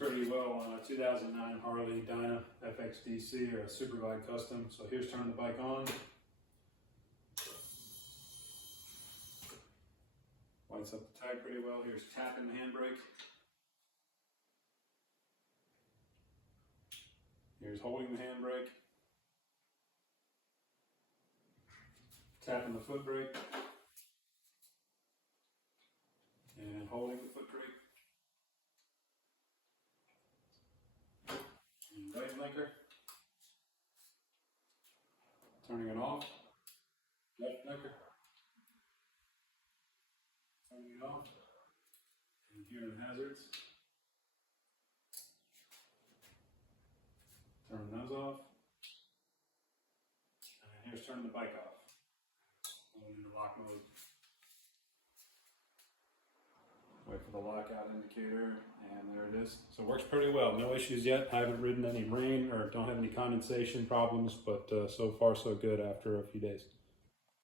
pretty well on a 2009 Harley Dyna FXDC or a Super Glide Custom. So here's turning the bike on. Lights up the tag pretty well. Here's tapping the handbrake. Here's holding the handbrake. Tapping the foot brake. And holding the foot brake. And right blinker. Turning it off. Left blinker. Turning it off. And here are the hazards. Turn those off. And here's turning the bike off. Going into lock mode. Wait for the lockout indicator, and there it is. So it works pretty well. No issues yet. I haven't ridden any rain or don't have any condensation problems, but so far so good after a few days.